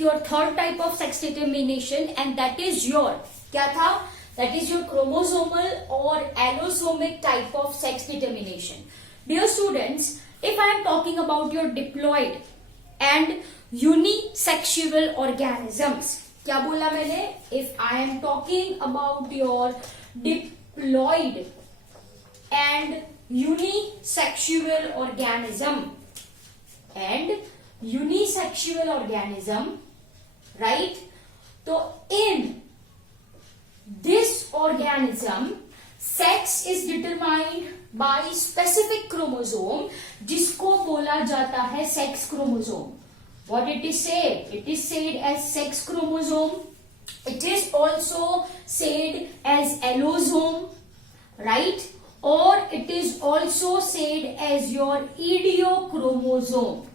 with your third type of sex determination, and that is your क्या था? That is your chromosomal or allosomic type of sex determination. Dear students, if I am talking about your diploid and unisexual organisms, क्या बोला मैंने? If I am talking about your diploid and unisexual organism, right? So in this organism, sex is determined by specific chromosome, जिसको बोला जाता है sex chromosome. What it is said? It is said as sex chromosome. It is also said as allosome, right? Or it is also said as your idiochromosome.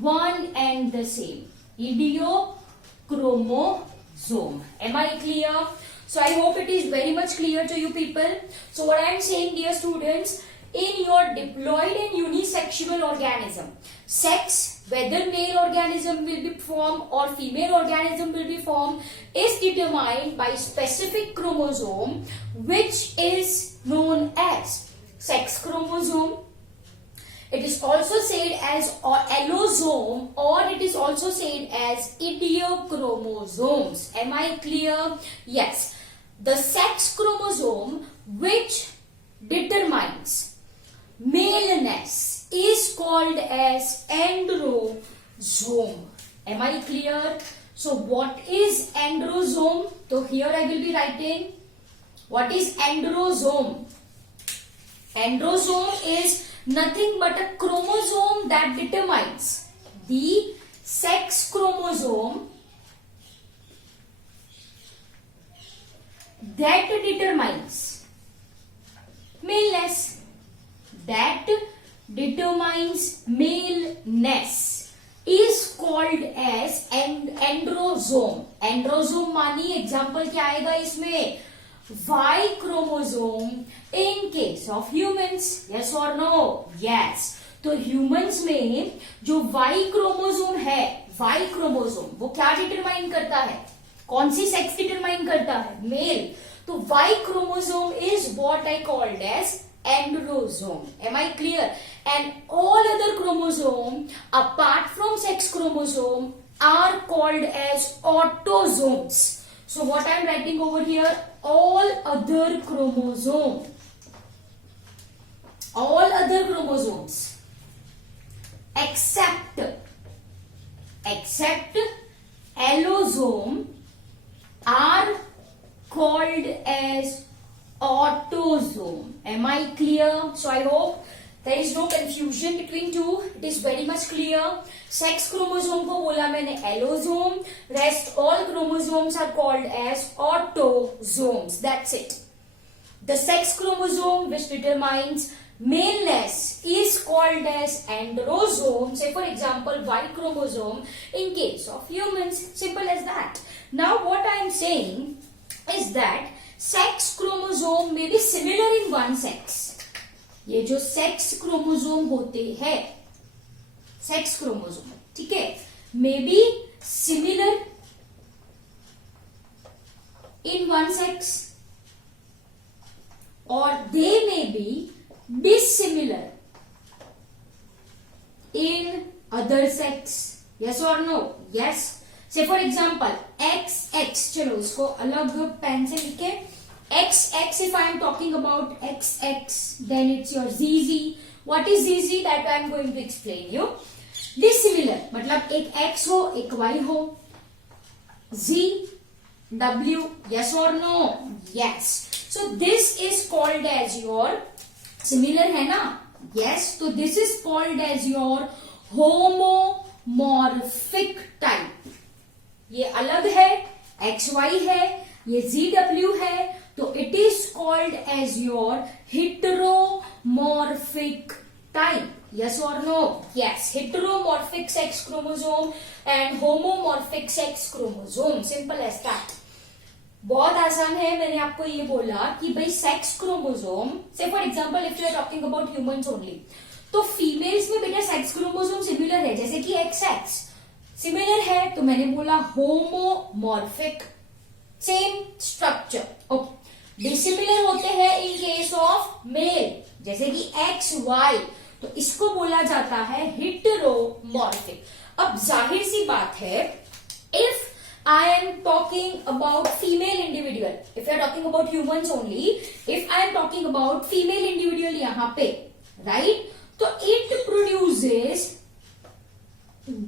One and the same. Idiochromosome. Am I clear? So I hope it is very much clear to you people. So what I am saying, dear students, in your diploid and unisexual organism, sex, whether male organism will be formed or female organism will be formed, is determined by specific chromosome, which is known as sex chromosome. It is also said as allosome, or it is also said as idiochromosomes. Am I clear? Yes. The sex chromosome which determines maleness is called as androsome. Am I clear? So what is androsome? So here I will be writing what is androsome. Androsome is nothing but a chromosome that determines the sex chromosome that determines maleness. That determines maleness is called as androsome. Androsome मानी example क्या आएगा इसमें? Y chromosome in case of humans. Yes or no? Yes. तो humans में जो Y chromosome है, Y chromosome वो क्या डिटरमाइन करता है? कौन सी सेक्स डिटरमाइन करता है? मेल. तो Y chromosome is what I called as androsome. Am I clear? And all other chromosome apart from sex chromosome are called as autosomes. So what I am writing over here, all other chromosomes except allosome are called as autosome. Am I clear? So I hope there is no confusion between two. It is very much clear. Sex chromosome को बोला मैंने allosome. Rest all chromosomes are called as autosomes. That's it. The sex chromosome which determines maleness is called as androsome. Say for example Y chromosome in case of humans. Simple as that. Now what I am saying is that sex chromosome may be similar in one sex. ये जो sex chromosome होते हैं, sex chromosome, ठीक है, may be similar in one sex और they may be dissimilar in other sex. Yes or no? Yes. Say for example XX, चलो इसको अलग पेन से लिखे. XX, if I am talking about XX, then it's your ZZ. What is ZZ? That I am going to explain you. Dissimilar मतलब एक X हो एक Y हो. Z, W, yes or no? Yes. So this is called as your similar है ना? Yes. So this is called as your homomorphic type. ये अलग है, XY है, ये ZW है, तो it is called as your heteromorphic type. Yes or no? Yes. Heteromorphic sex chromosome and homomorphic sex chromosome. Simple as that. बहुत आसान है. मैंने आपको ये बोला कि भाई सेक्स क्रोमोसोम, से for example if you are talking about humans only, तो फीमेल्स में बेटा सेक्स क्रोमोसोम सिमिलर है, जैसे कि XX. सिमिलर है तो मैंने बोला homomorphic, same structure. Okay, dissimilar होते हैं इन केस ऑफ मेल, जैसे कि एक्स वाई, तो इसको बोला जाता है हेटेरोमॉर्फिक। अब जाहिर सी बात है, if I am talking about female individual, if you are talking about humans only, if I am talking about female individual यहाँ पे, right, तो it produces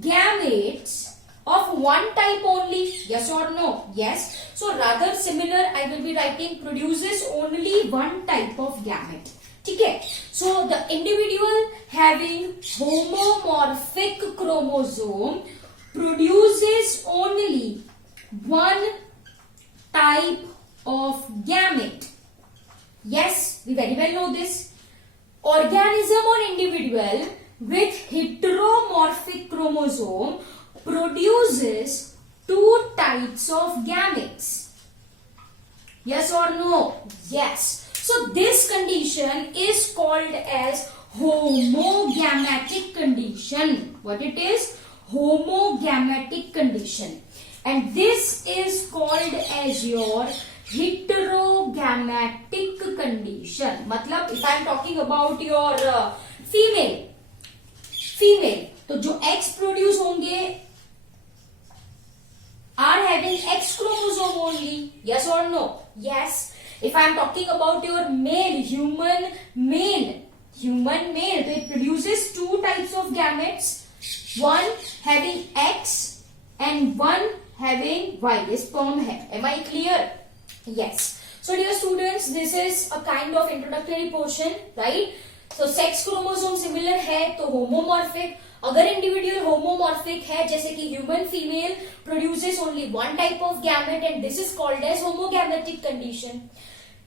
gametes of one type only, yes or no? Yes. So rather similar, I will be writing produces only one type of gamete. ठीक है, so the individual having homomorphic chromosome produces only one type of gamete. Yes, we very well know this. Organism or individual with heteromorphic chromosome produces two types of gametes. Yes or no? Yes. So this condition is called as homogametic condition. What it is? Homogametic condition. And this is called as your heterogametic condition. मतलब if I am talking about your female, तो जो X produce होंगे are having X chromosome only. Yes or no? Yes. If I am talking about your male, human male, तो it produces two types of gametes, one having X and one having Y. ये sperm है. Am I clear? Yes. So dear students, this is a kind of introductory portion, right? So sex chromosome similar है तो homomorphic. अगर individual homomorphic है, जैसे कि human female produces only one type of gamete and this is called as homogametic condition.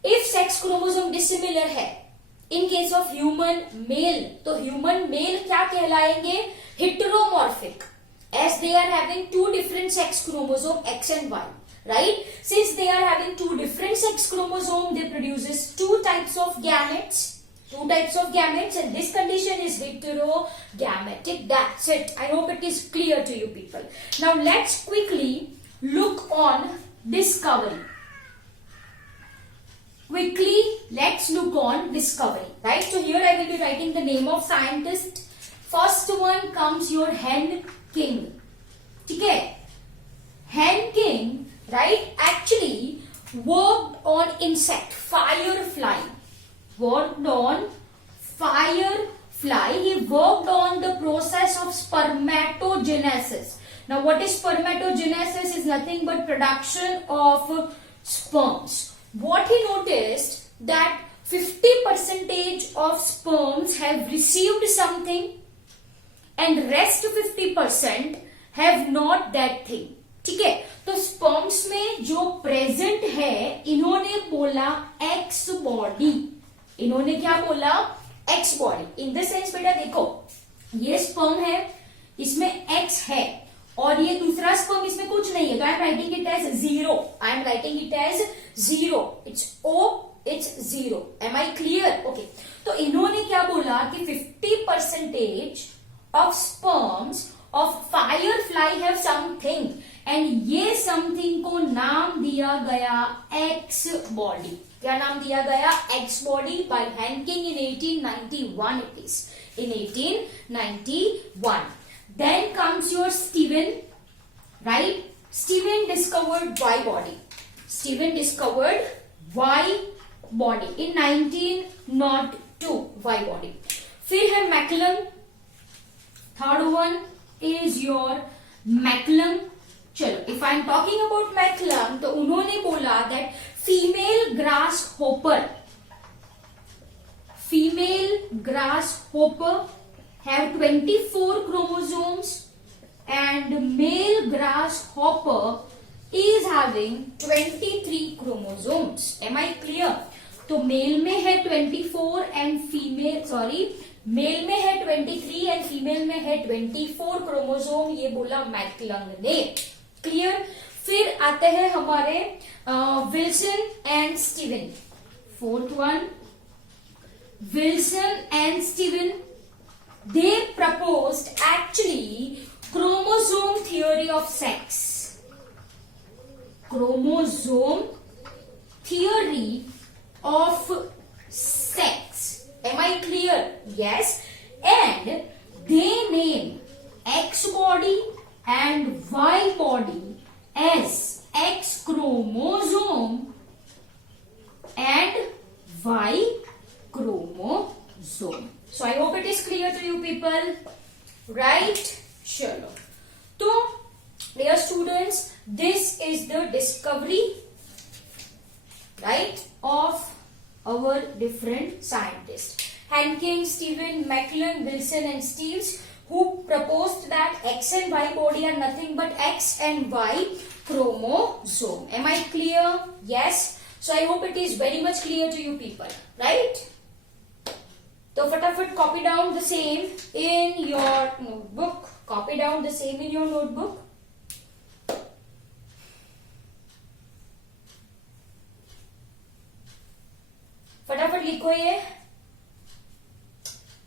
If sex chromosome dissimilar है in case of human male, तो human male क्या कहलाएंगे? Heteromorphic, as they are having two different sex chromosome X and Y, right? Since they are having two different sex chromosome, they produces two types of gametes, and this condition is heterogametic. That's it. I hope it is clear to you people. Now let's quickly look on discovery. Let's look on discovery, right? So here I will be writing the name of scientist. First one comes your Hen King. ठीक है, Hen King, right, actually worked on insect firefly. He worked on the process of spermatogenesis. Now what is spermatogenesis? Is nothing but production of sperms. What he noticed that 50% of sperms have received something and rest 50% have not that thing. ठीक है, तो sperms में जो present है, इन्होंने बोला x body. इन्होंने क्या बोला? X body. In the sense बेटा देखो, ये स्पर्म है, इसमें एक्स है, और ये दूसरा स्पर्म, इसमें कुछ नहीं है, तो I am writing it as zero. It's O, it's zero. Am I clear? Okay, तो इन्होंने क्या बोला कि 50% of sperms of firefly have something, and ये something को नाम दिया गया X body. क्या नाम दिया गया? X body by Hen King in 1891. It is in 1891. Then comes your Steven, right? Steven discovered Y body. In 1902. Y body. फिर है McCullum. Third one is your McCullum. चलो, if I am talking about McCullum, तो उन्होंने बोला that female grasshopper have 24 chromosomes and male grasshopper is having 23 chromosomes. Am I clear? तो mail में है 24 and female, mail में है 23 एंड फीमेल में है 24 क्रोमोसोम. ये बोला मैकलम ने. क्लियर? फिर आते हैं हमारे Wilson and Steven. Fourth one, Wilson and Steven, they proposed actually chromosome theory of sex. Chromosome theory of sex. Am I clear? Yes. And they name X body and Y body as X chromosome and Y chromosome. So I hope it is clear to you people. Right? Chalo. So, dear students, this is the discovery, right, of our different scientists. Hankins, Stephen, Macklin, Wilson and Steves, who proposed that X and Y body are nothing but X and Y chromosome. Am I clear? Yes. So I hope it is very much clear to you people, right? So फटाफट copy down the same in your notebook. Copy down the same in your notebook. फटाफट लिखो ये.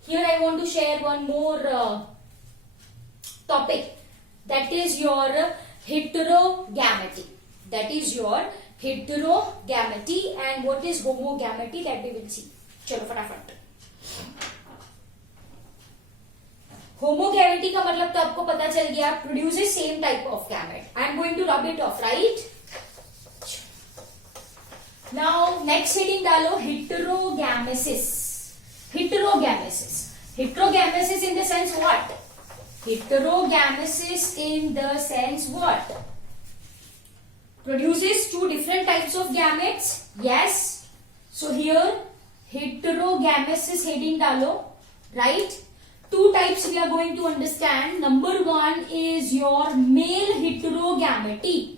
Here I want to share one more topic, that is your heterogamety. That is your heterogamety, and what is homogamety, that we will see. चलो फटाफट. होमोगैमेटी का मतलब तो आपको पता चल गया, produces same type of gamete. I am going to rub it off, right? Now next heading डालो heterogamesis. Heterogamesis. Heterogamesis in the sense what? Heterogamesis in the sense what? Produces two different types of gametes. Yes. So here heterogamesis heading डालो, right? Two types we are going to understand. Number one is your male heterogamety.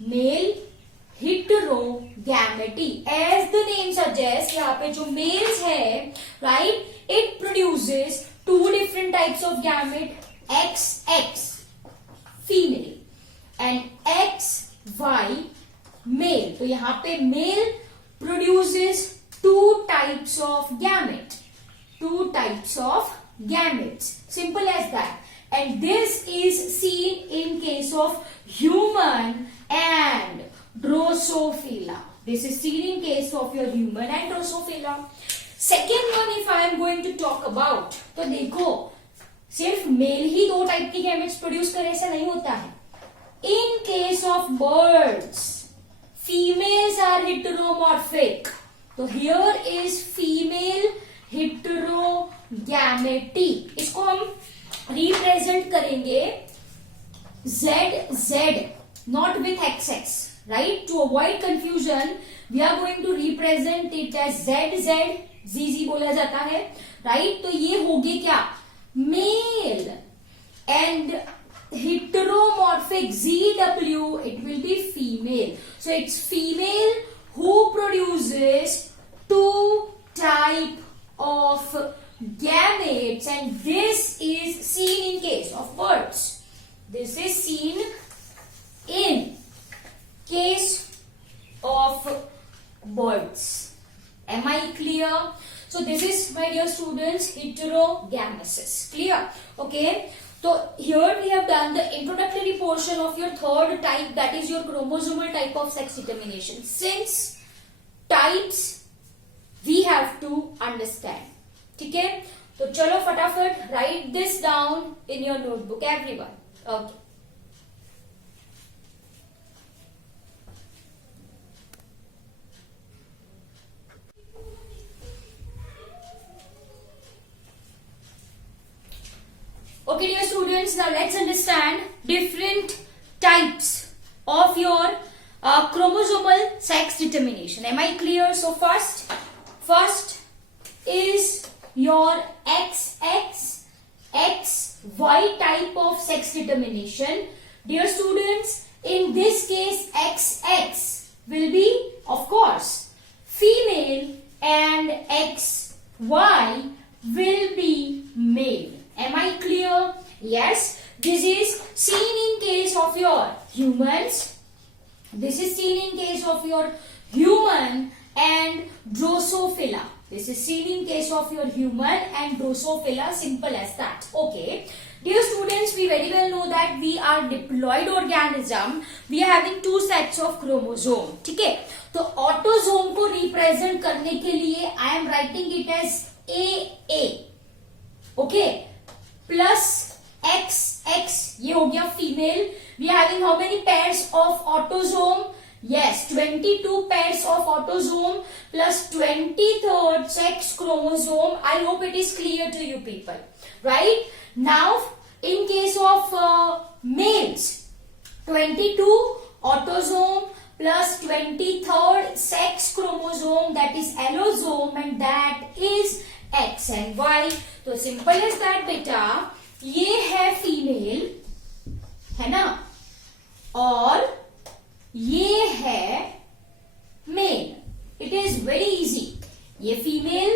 Male heterogamety. As the name suggests, यहाँ पे जो males है, right? It produces two different types of gamete, XX female and XY male. तो यहाँ पे male produces two types of gamete. Two types of gametes. Simple as that. And this is seen in case of human and Drosophila. This is seen in case of your human and Drosophila. Second one, if I am going to talk about, तो देखो सिर्फ mail ही दो type की gametes produce करे ऐसा नहीं होता है. In case of birds, females are heteromorphic. So here is female heterogamety. इसको हम रिप्रेजेंट करेंगे ZZ, not with XX, right? To avoid confusion, we are going to represent it as ZZ. ZZ बोला जाता है, right? तो ये होगी क्या? Male and heteromorphic ZW, it will be female. So it's female who produces two type of gametes, and this is seen in case of birds. This is seen in case of birds. Am I clear? So this is, my dear students, heterogamesis. Clear? Okay. So here we have done the introductory portion of your third type, that is your chromosomal type of sex determination. Since types we have to understand. ठीक है? तो चलो फटाफट write this down in your notebook, everyone. Okay. Okay, dear students, now let's understand different types of your chromosomal sex determination. Am I clear? So first is your XX, XY type of sex determination. Dear students, in this case XX will be, of course, female and XY will be male. Am I clear? Yes. This is seen in case of your humans. This is seen in case of your human and Drosophila. This is seen in case of your human and Drosophila. Simple as that. Okay. Dear students, we very well know that we are diploid organism. We are having two sets of chromosome. ठीक है, तो autosome को represent करने के लिए I am writing it as AA, okay, plus XX, ये हो गया female. We are having how many pairs of autosome? Yes, 22 pairs of autosome plus 23rd sex chromosome. I hope it is clear to you people, right? Now, in case of males, 22 autosome plus 23rd sex chromosome, that is allosome, and that is X and Y. तो simple as that बेटा, ये है female, है ना, और ये है male. It is very easy. ये फीमेल,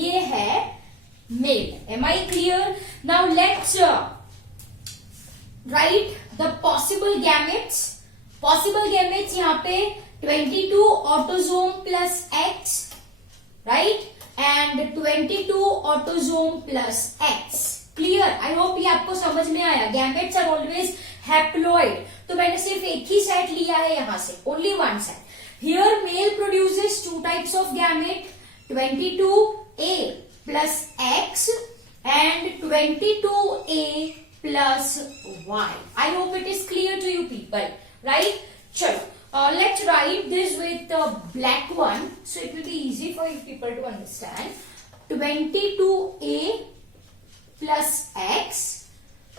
ये है male. Am I clear? Now let's write the possible gametes. Possible gametes यहां पे 22 autosome plus X, right, and 22 autosome plus X. Clear? I hope ये आपको समझ में आया. गैमेट्स आर ऑलवेज हैप्लॉइड, तो मैंने सिर्फ एक ही सेट लिया है यहां से, only one set. Here male produces two types of gamete, 22A plus X and 22A plus Y. I hope it is clear to you people, right? चलो, let's write this with black one, so it will be easy for you people to understand. 22A plus X,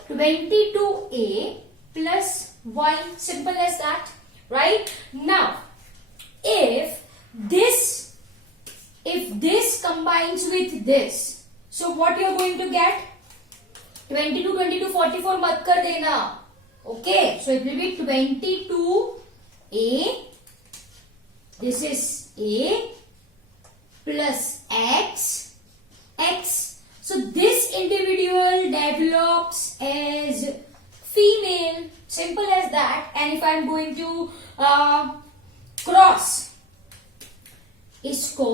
22A plus Y, simple as that, right? Now, if this combines with this, so what you are going to get? 22, 22, 44 मत कर देना, okay? So it will be 22A, this is A plus X. So this individual develops as female, simple as that. And if I am going to cross इसको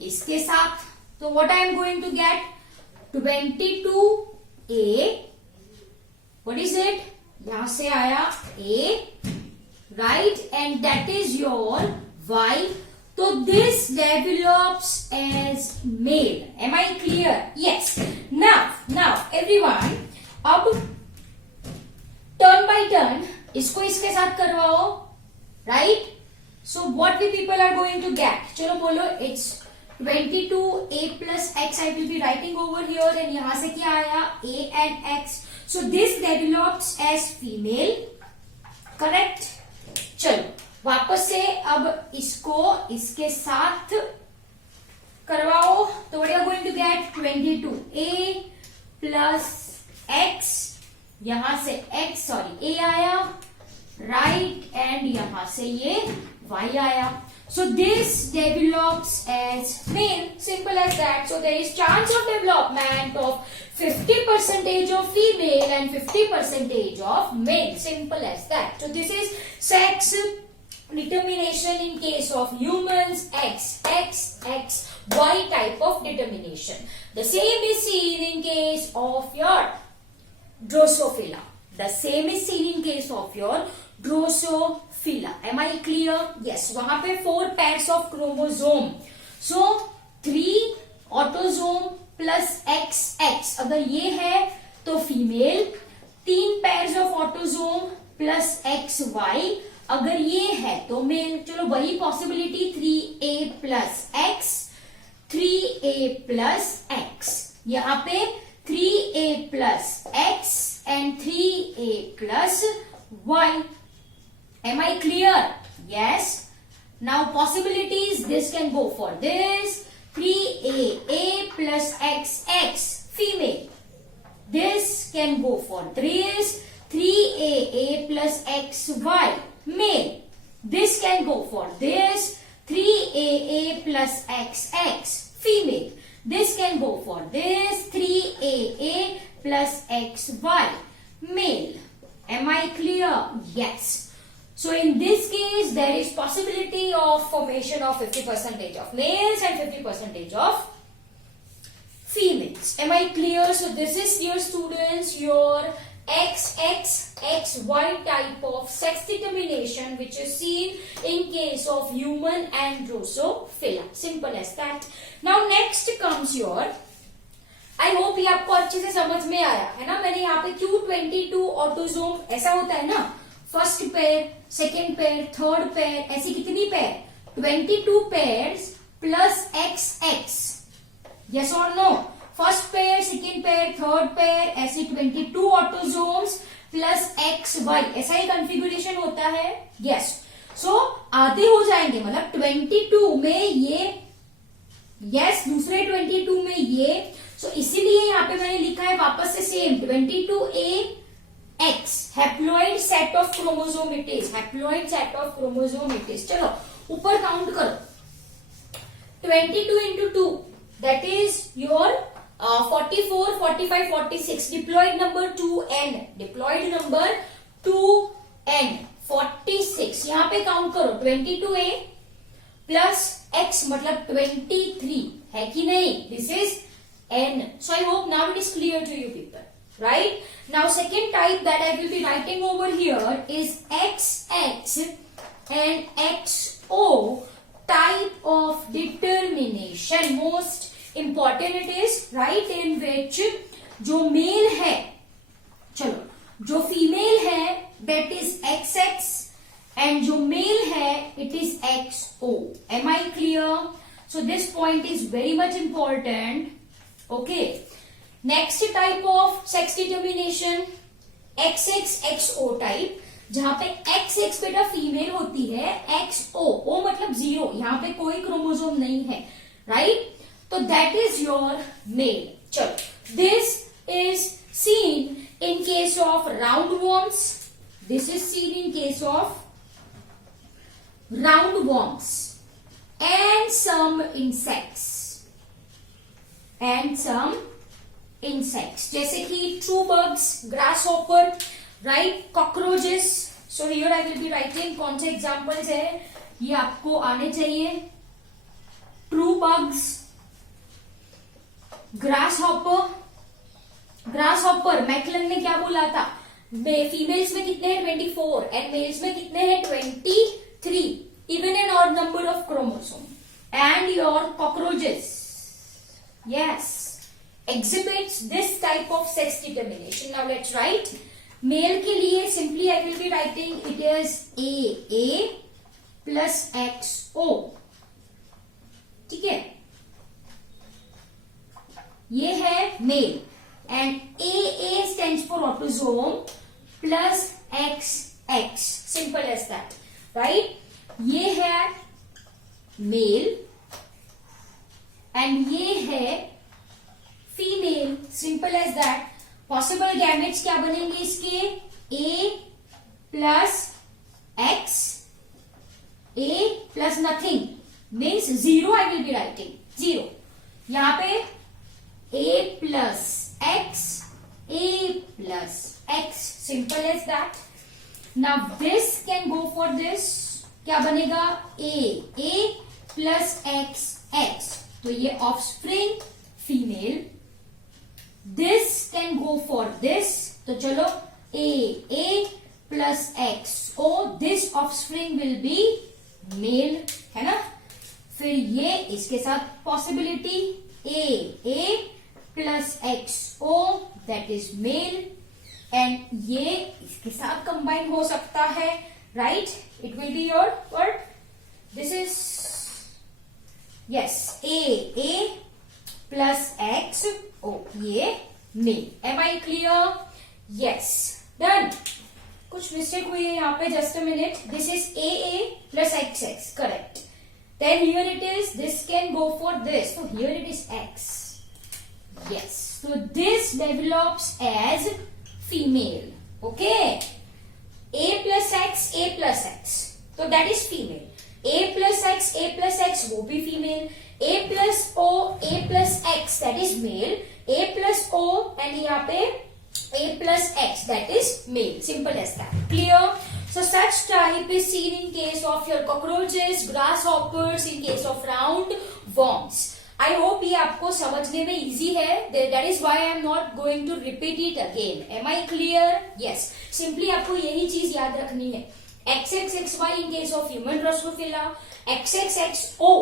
इसके साथ, तो what I am going to get? 22A, what is it? यहां से आया A, right, and that is your Y. So this develops as male. Am I clear? Yes. Now everyone, अब turn by turn इसको इसके साथ करवाओ, right? So what we people are going to get? चलो बोलो. It's 22A plus X. I will be writing over here, and यहां से क्या आया? A and X. So this develops as female. Correct? चलो वापस से अब इसको इसके साथ करवाओ, तो what you are going to get? 22A plus X, यहां से X, A आया, right, and यहां से ये Y आया. So this develops as male, simple as that. So there is chance of development of 50% of female and 50% of male, simple as that. So this is sex determination in case of humans, X, Y type of determination. The same is seen in case of your Drosophila. The same is seen in case of your Drosophila. Am I clear? Yes. वहां पे 4 pairs of chromosome. So 3 autosome plus XX. अगर ये है तो female. 3 pairs of autosome plus XY. अगर ये है तो मेल. चलो वही possibility 3A plus X, 3A plus X. यहाँ पे 3A plus X and 3A plus Y. Am I clear? Yes. Now possibilities, this can go for this. 3AA plus XX, female. This can go for this. 3AA plus XY, male. This can go for this. 3AA plus XX, female. This can go for this. 3AA plus XY, male. Am I clear? Yes. So in this case, there is possibility of formation of 50% of males and 50% of females. Am I clear? So this is, dear students, your XXXY type of sex determination which is seen in case of human and Drosophila. Simple as that. Now next comes your, I hope ये आपको अच्छे से समझ में आया है ना. मैंने यहाँ पे Q22 ऑटोजोम ऐसा होता है ना, first pair, second pair, third pair, ऐसी कितनी pair, 22 pairs plus XX. Yes और no? First pair, second pair, third pair, ऐसे 22 ऑटोजोम्स प्लस XY, ऐसा ही कॉन्फ़िगरेशन होता है. यस. सो आधे हो जाएंगे, मतलब 22 में ये, यस, दूसरे 22 में ये. सो इसीलिए यहाँ पे मैंने लिखा है वापस से same 22AX, haploid set of chromosome it is, haploid set of chromosome it is. चलो ऊपर काउंट करो, 22 into 2, that is your 44, 45, 46. Diploid number 2n, diploid number 2n, 46. यहाँ पे काउंट करो, 22A प्लस X मतलब 23 है कि नहीं? This is n. So I hope now it is clear to you people, right? Now second type that I will be writing over here is XX and XO type of determination. Most important it is, right? In which जो mail है, चलो जो female है that is XX and जो mail है it is XO. Am I clear? So this point is very much important. Okay. Next type of sex determination, XXXO type, जहां पे XX बेटा फीमेल होती है, XO, O मतलब zero, यहाँ पे कोई क्रोमोसोम नहीं है, राइट? तो दैट इज योर मेल. चलो, this is seen in case of round worms. This is seen in case of round worms and some insects. And some insects, जैसे कि true bugs, grasshopper, right, cockroaches. So here I will be writing कौन से examples है, ये आपको आने चाहिए. True bugs, grasshopper. grasshopper मैकलन ने क्या बोला था, फीमेल्स में कितने हैं 24 एंड मेल्स में कितने हैं 23, even an odd number of chromosome. And your cockroaches, yes, exhibits this type of sex determination. Now let's write. Male के लिए simply I will be writing it is AA plus XO. ठीक है, ये है male and AA stands for autosome plus XX. Simple as that, right? ये है male and ये है female. Simple as that. Possible gametes क्या बनेंगे इसके, A plus X, A plus nothing means zero. I will be writing zero. यहाँ पे A plus X, A plus X. Simple as that. Now this can go for this. क्या बनेगा, A plus X, X. तो ये offspring female. This can go for this. तो चलो A plus XO, this offspring will be male, है ना. फिर ये इसके साथ possibility A plus XO, that is male. And ये इसके साथ कंबाइन हो सकता है, right? It will be your word. This is yes, A plus XO, ये male. Am I clear? Yes. Done. कुछ मिस्टेक हुई है यहाँ पे, just a minute. This is AA plus XX, correct. Then here it is, this can go for this. So here it is X. Yes. So this develops as female. Okay. A plus X. So that is female. A plus X, वो भी female. A plus O, A plus X, that is male. A plus O and यहाँ पे A plus X, that is male. Simple as that. Clear? So such type is seen in case of your cockroaches, grasshoppers, in case of round worms. I hope ये आपको समझने में easy है. That is why I am not going to repeat it again. Am I clear? Yes. Simply आपको यही चीज याद रखनी है. XXXY in case of human Drosophila, XXXO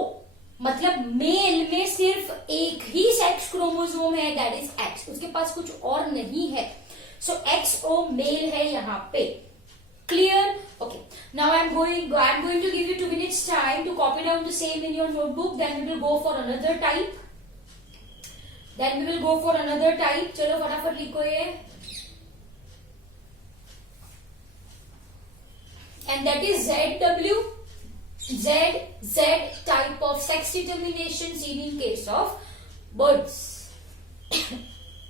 मतलब मेल में सिर्फ एक ही सेक्स क्रोमोसोम है, दैट इज X. उसके पास कुछ और नहीं है. सो XO मेल है यहाँ पे. Clear? Okay. Now I'm going to give you 2 minutes time to copy down the same in your notebook. Then we will go for another type. चलो फटाफट लिखो ये. And that is ZW. Z type of sex determination seen in case of birds.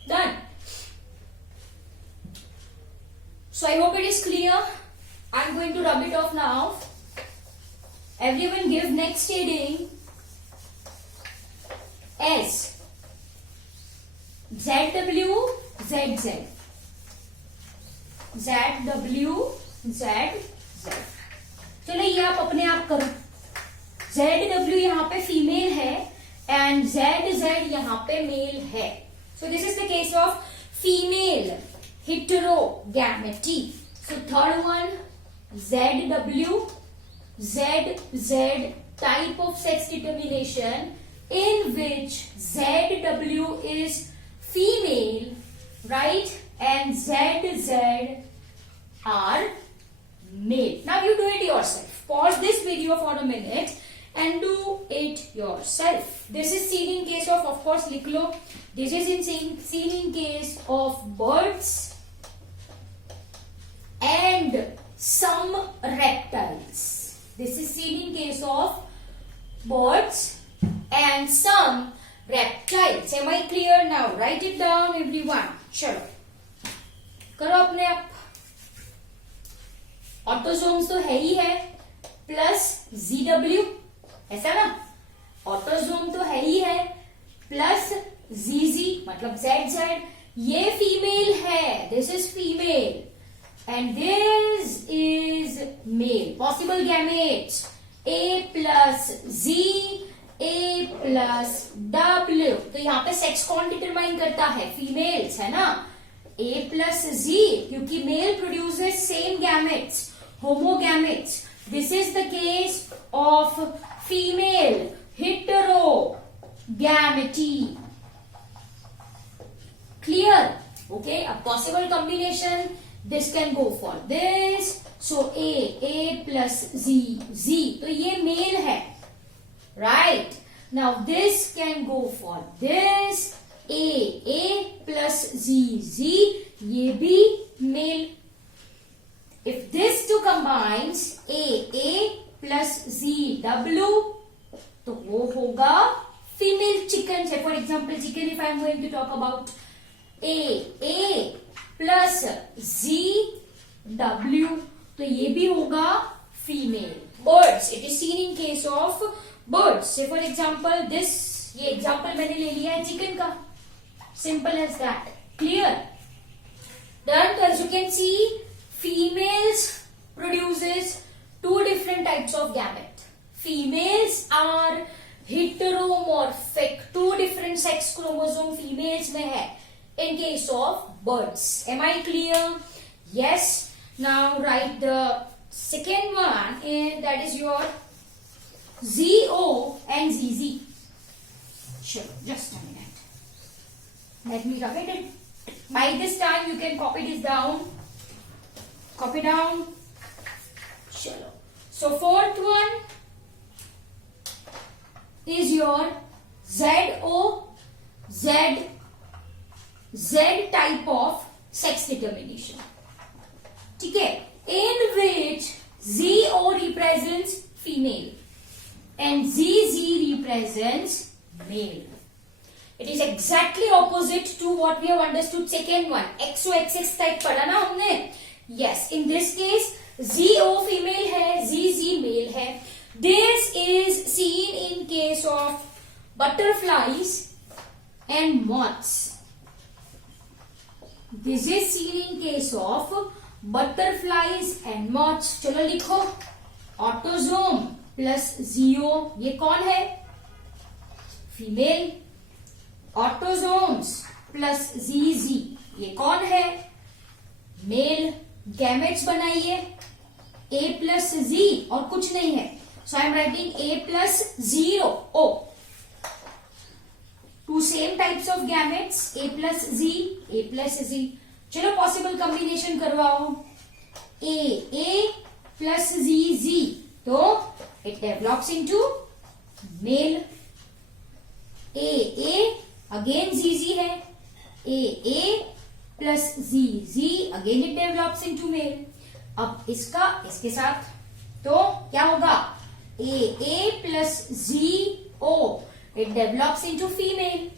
Done. So I hope it is clear. I'm going to rub it off now. Everyone give next heading as ZW ZZ. ZW ZZ. चलो ये आप अपने आप करो. ZW यहाँ पे female है and ZZ यहाँ पे मेल है. So this is the case of female heterogamety. So third one, ZW ZZ type of sex determination in which ZW is female, right, and ZZ are male. Now you do it yourself. Pause this video for a minute and do it yourself. This is seen in case of course लिख लो. This is seen in case of birds and some reptiles. This is seen in case of birds and some reptiles. Am I clear now? Write it down everyone. चलो करो अपने आप. Autosomes तो है ही है plus ZW, ऐसा ना. Autosome तो है ही है प्लस ZZ मतलब ZZ. ये फीमेल है, this is female and this is male. Possible gametes A plus Z, A plus W. तो यहाँ पे सेक्स कौन डिटरमाइन करता है? फीमेल्स है ना. A plus Z क्योंकि male produces same gametes, homogametes. This is the case of female heterogamety. Clear? Okay, a possible combination. This can go for this. So A plus Z. तो ये mail है, right? Now this can go for this. A plus Z. ये भी mail. If this two combines A plus ZW, तो वो होगा female chicken. For example, chicken, if I am going to talk about A plus ZW, तो ये भी होगा female. Birds, it is seen in case of birds. Say for example this, ये example मैंने ले लिया है चिकन का. Simple as that. Clear? Done. So as you can see, females produces two different types of gamete. Females are heteromorphic. Two different sex chromosome females में है. In case of birds. Am I clear? Yes. Now write the second one, and that is your ZO and ZZ. Sure, just a minute. Let me write it. By this time you can copy this down. Copy down. Chalo. So fourth one is your ZO Z type of sex determination. ठीक है? In which ZO represents female and ZZ represents male. It is exactly opposite to what we have understood second one. XOXX type पढ़ा ना हमने? Yes. In this case, ZO female है, ZZ male है. This is seen in case of butterflies and moths. This is seen in case of butterflies and moths. चलो लिखो. Autosome plus ZO, ये कौन है? फीमेल. ऑटोजोम्स प्लस ZZ, ये कौन है? मेल. गैमेट्स बनाइए, A प्लस Z और कुछ नहीं है. So I am writing A plus 0 O. Two same types of gametes, A plus Z, A plus Z. चलो पॉसिबल कॉम्बिनेशन करवाओ. A प्लस ZZ, तो it develops into male. A again ZZ है. A plus ZZ again it develops into male. अब इसके साथ तो क्या होगा? A plus ZO, it develops into female.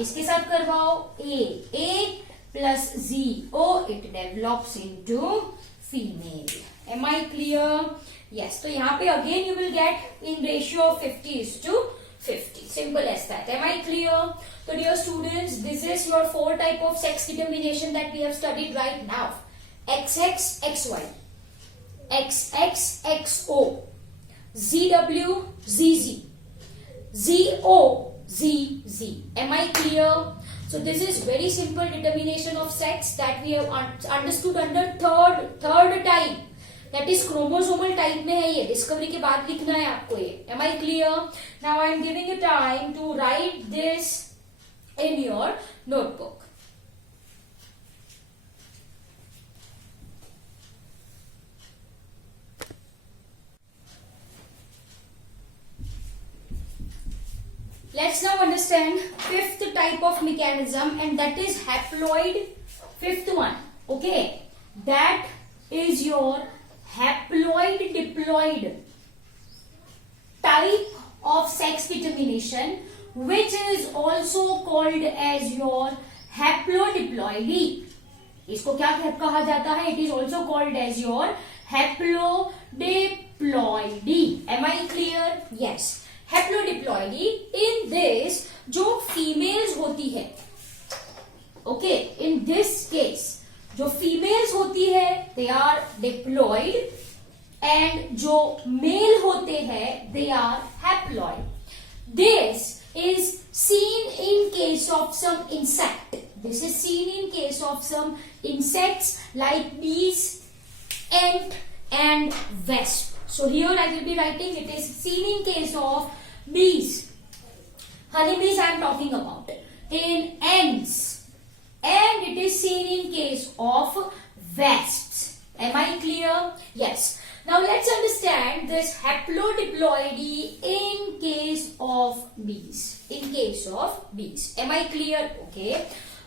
इसके साथ करवाओ. A plus ZO, it develops into female. Am I clear? Yes. तो यहाँ पे again you will get in ratio of 50:50. Simple as that. Am I clear? So dear students, this is your 4 type of sex determination that we have studied right now. XX, XY, XX, XO, ZW, ZZ, ZO, ZZ. Am I clear? So this is very simple determination of sex that we have understood under third type. That is chromosomal type में है ये. Discovery के बाद लिखना है आपको ये. Am I clear? Now I am giving you time to write this in your notebook. Let's now understand fifth type of mechanism, and that is haploid. Fifth one, okay, that is your haploid diploid type of sex determination, which is also called as your haplodiploidy. इसको क्या कहा जाता है? It is also called as your haplodiploidy. Am I clear? Yes. Haplodiploidy. In this, जो females होती है, okay, in this case, जो females होती है दे आर डिप्लॉइड, एंड जो मेल होते हैं they are haploid. This is seen in case of some insect. This is seen in case of some insects like bees, ant and wasp. So here I will be writing it is seen in case of bees. Honeybees I am talking about. In ants. And it is seen in case of wasps. Am I clear? Yes. Now let's understand this haplodiploidy in case of bees. In case of bees. Am I clear? Okay.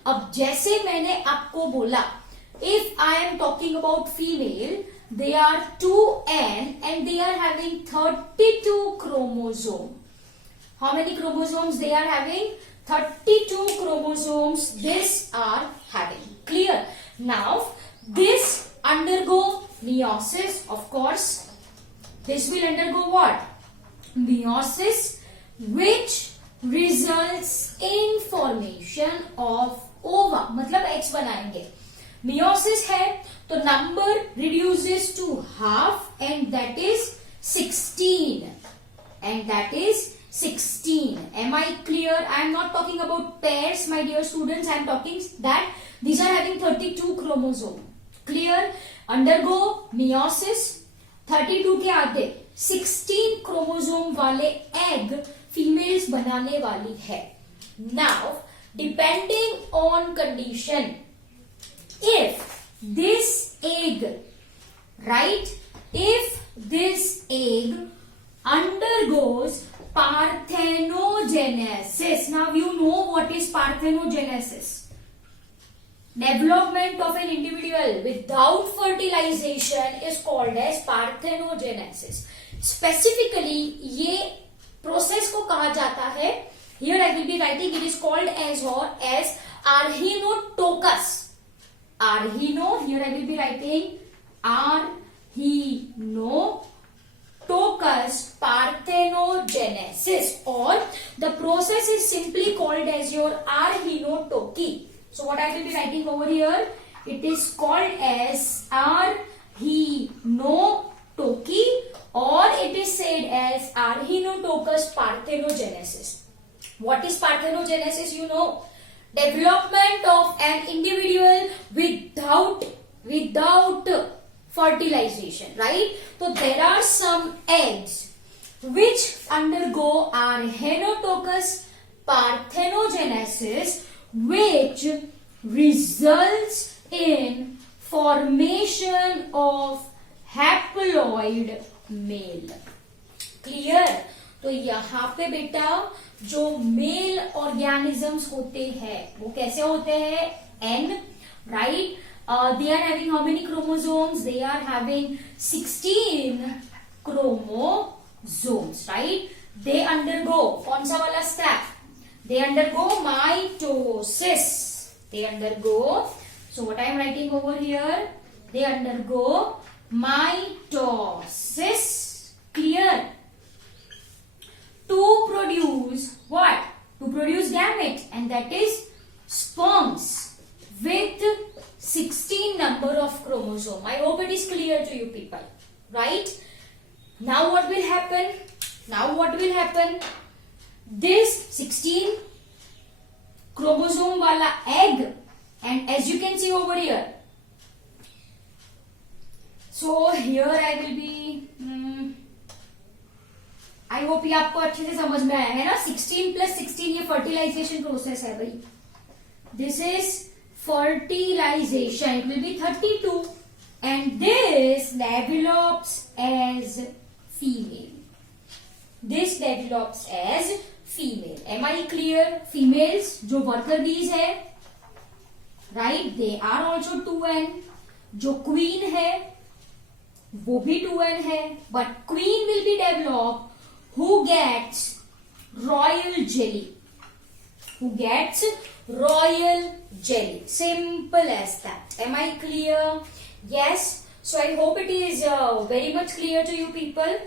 अब जैसे मैंने आपको बोला, if I am talking about female, they are 2N and they are having 32 chromosome. How many chromosomes they are having? 32 chromosomes this are having. Clear? Now this undergo meiosis, of course. This will undergo what? Meiosis, which results in formation of ova. मतलब X बनाएंगे. Meiosis है तो number reduces to half, and that is 16. And that is 16. Am I clear? I am not talking about pairs, my dear students. I am talking that these are having 32 chromosome. Clear? Undergo meiosis. 32 के आगे 16 chromosome वाले egg females बनाने वाली है. Now, depending on condition, if this egg, right? If this egg undergoes parthenogenesis. Now you know what is parthenogenesis. Development of an individual without fertilization is called as parthenogenesis. Specifically, ये process को कहा जाता है, here I will be writing, it is called as archenotochus. Here I will be writing archenotochus parthenogenesis, or the process is simply called as your archenotochy. So what I will be writing over here, it is called as archenotochy, or it is said as archenotochy heterotokous parthenogenesis. What is parthenogenesis? You know, development of an individual without fertilization, right? So there are some eggs which undergo heterotokous parthenogenesis, which results in formation of haploid male. Clear? तो यहाँ पे बेटा जो mail organisms होते हैं वो कैसे होते हैं? N, right? They are having how many chromosomes? They are having 16 chromosomes, right? They undergo कौन सा वाला step? They undergo mitosis. They undergo. So what I am writing over here? They undergo mitosis. Clear? To produce what? To produce gamete, and that is sperms with 16 number of chromosome. I hope it is clear to you people, right? Now what will happen? This 16 chromosome wala egg, and as you can see over here, so here I will be I hope ये आपको अच्छे से समझ में आया है ना. 16 + 16 ये फर्टिलाइजेशन प्रोसेस है भाई. This is fertilization. It will be 32 and this develops as female. This develops as female. Am I clear? Females जो वर्कर बीज है, right, they are also 2n. जो क्वीन है वो भी 2n है, but queen will be develop who gets royal jelly. Simple as that. Am I clear? Yes. So I hope it is very much clear to you people.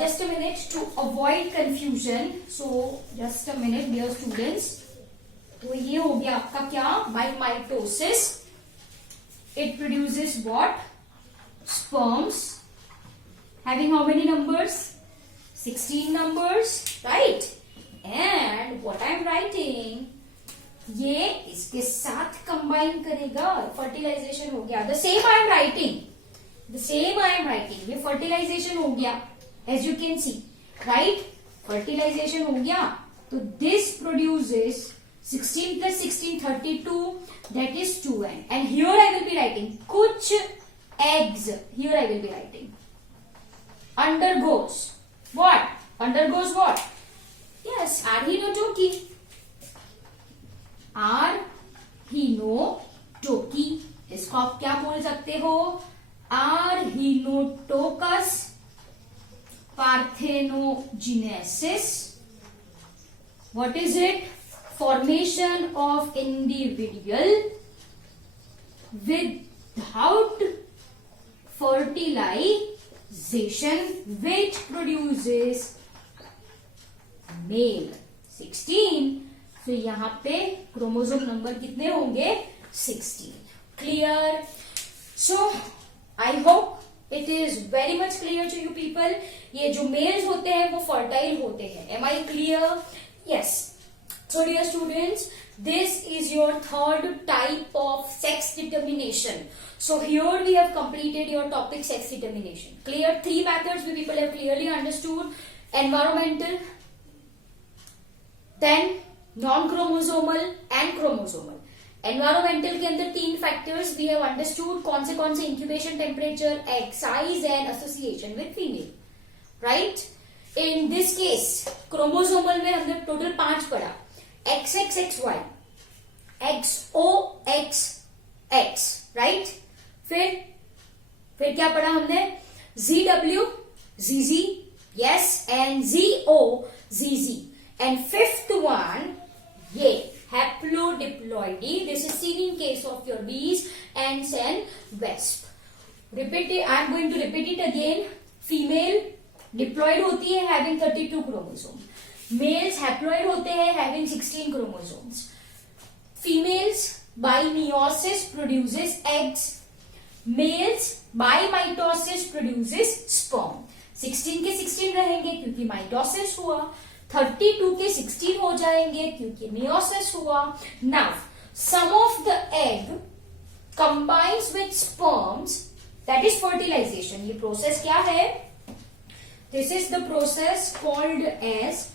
Just a minute to avoid confusion. So just a minute, dear students. तो ये हो गया आपका क्या? By mitosis it produces what? Sperms having how many numbers? 16 numbers, right? And what I am writing, ये इसके साथ combine करेगा, फर्टिलाइजेशन हो गया. The same I am writing. ये फर्टिलाइजेशन हो गया, as you can see, right? Fertilization हो गया. तो this produces 16 + 16 32, that is 2n. And here I will be writing कुछ eggs. Here I will be writing undergoes what? Yes, arhenotoky. इसको आप क्या बोल सकते हो? Arhenotokus parthenogenesis. What is it? Formation of individual without fertilization which produces male. 16. तो यहाँ पे क्रोमोसोम नंबर कितने होंगे? 16. Clear? So I hope it is very much clear to you people. ये जो मेल्स होते हैं वो फर्टाइल होते हैं. Am I clear? Yes. So dear students, this is your third type of sex determination. So here we have completed your topic sex determination. Clear? 3 methods we people have clearly understood. Environmental, then non-chromosomal and chromosomal. Environmental के अंदर 3 factors we have understood. कौन से incubation temperature, egg size and association with female. Right? In this case, chromosomal में हमने total 5 पढ़ा. XXXY, XOXX, right? फिर क्या पढ़ा हमने? ZW, ZZ, yes, and ZO, ZZ. And 5th one, ये haplodiploidy. This is seen in case of your bees, ants and wasp. Repeat it. I am going to repeat it again. Female diploid होती है having 32 chromosomes. Males haploid होते हैं having 16 chromosomes. Females by meiosis produces eggs. Males by mitosis produces sperm. 16 के 16 रहेंगे क्योंकि mitosis हुआ, 32 के 16 हो जाएंगे क्योंकि मियोसिस हुआ. Now some of the egg combines with sperms, that is fertilization. ये प्रोसेस क्या है? This is the process called as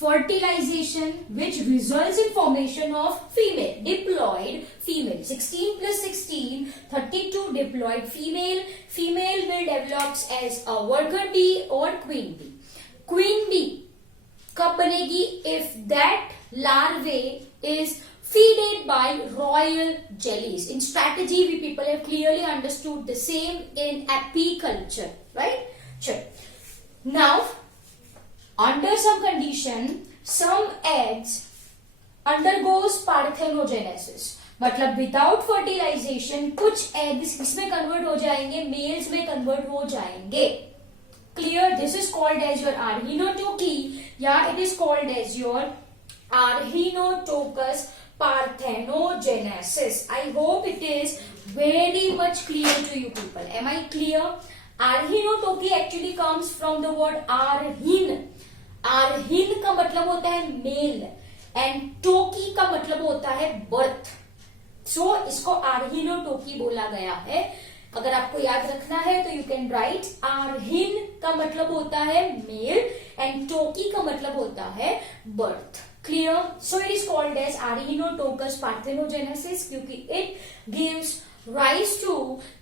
fertilization, which results in formation of female, diploid female. 16 plus 16, 32 diploid female. Female will develop as a worker bee or queen bee. Queen bee कब बनेगी? If that larvae is feeded by royal jellies. In strategy, we people have clearly understood the same in apiculture, right? Sure. Now, under some condition, some eggs undergoes parthenogenesis. मतलब without fertilization कुछ eggs किसमें convert हो जाएंगे? Males में convert हो जाएंगे. Clear? This is called as your arrhenotoky या it is called as your arrhenotokous parthenogenesis. I hope it is very much clear to you people. Am I clear? Arhinotopy actually comes from the word arhin. आर्हिन का मतलब होता है male and टोकी का मतलब होता है birth. सो इसको आर्हिनोटोकी बोला गया है. अगर आपको याद रखना है तो यू कैन राइट आर्हिन का मतलब होता है मेल एंड टोकी का मतलब होता है birth. Clear? So it is called as arrhenotokous parthenogenesis क्योंकि it gives rise to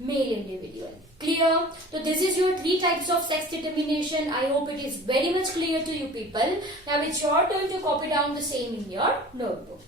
male individual. Clear? So this is your 3 types of sex determination. I hope it is very much clear to you people. Now it's your turn to copy down the same in your notebook.